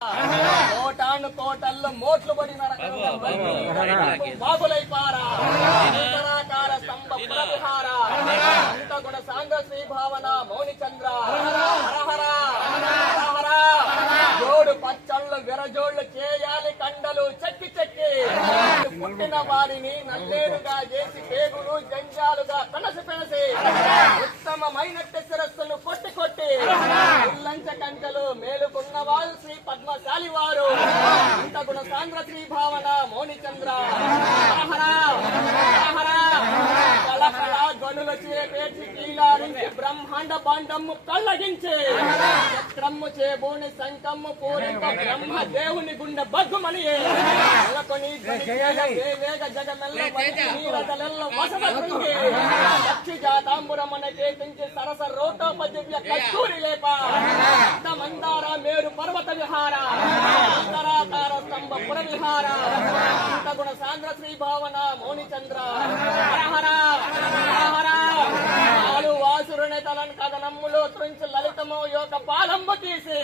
కోటాను కోటల్లో మోట్లు పడిన బాబులైపారా ఉత్తరాకార స్తంభ ప్రవిహార అంత గుణ సాంగ శ్రీ భావన మౌనిచంద్ర హరహర హరహర జోడు పచ్చళ్ళు విరజోళ్లు చేయాలి కండలు చెక్కి చెక్కి పుట్టిన వారిని నల్లేరుగా చేసి పేగులు జంజాలుగా కనసి పెనసి ఉత్తమమైన శిరస్సును కొట్టి కొట్టి ఉల్లంచ కంటలు మేలుకున్న వారు శ్రీ పద్మశాలి వారు ఇంత గుణ సాంద్ర శ్రీ భావన మౌనిచంద్ర హరహర హరహర కళకళ గనుల చేపేర్చి కీలారించి బ్రహ్మాండ బాండమ్ము కళ్ళగించి చక్రమ్ము చేబూని శంఖమ్ము పూరింప బ్రహ్మ దేవుని గుండె బగ్గుమని నెలకొని వేగ జగమెల్ల నీరదలెల్ల వసత కృంగి పక్షి జాతాంబురమన కేటించి సరస రోటోపదివ్య కస్తూరి లేప మందార మేరు పర్వత విహార ఉత్తరాకార స్తంభ పుర విహార ఇంత గుణ సాంద్ర శ్రీ భావన మౌనిచంద్ర హరహర హరహర వాసురుని తలను కథనమ్ములో త్రుంచి లలితమో యొక్క పాలంబ తీసి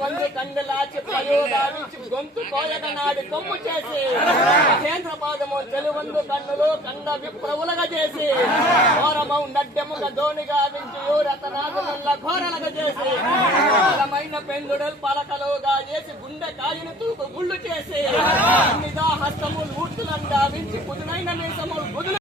వందు కండలాచి ప్రయోగాలించి గొంతు కోయక నాడి కొమ్ము చేసి కేంద్ర పాదము చెలువందు కన్నులు కండ విప్రవులగా చేసి ఘోరమౌ నడ్డెముగ ధోనిగా వించి రతనాథుల ఘోరలగ చేసి బలమైన పెందుడలు పలకలుగా చేసి గుండె కాయను తూకు గుళ్ళు చేసి నిదా హస్తములు ఊర్తులంగా వించి కుదునైన మీసములు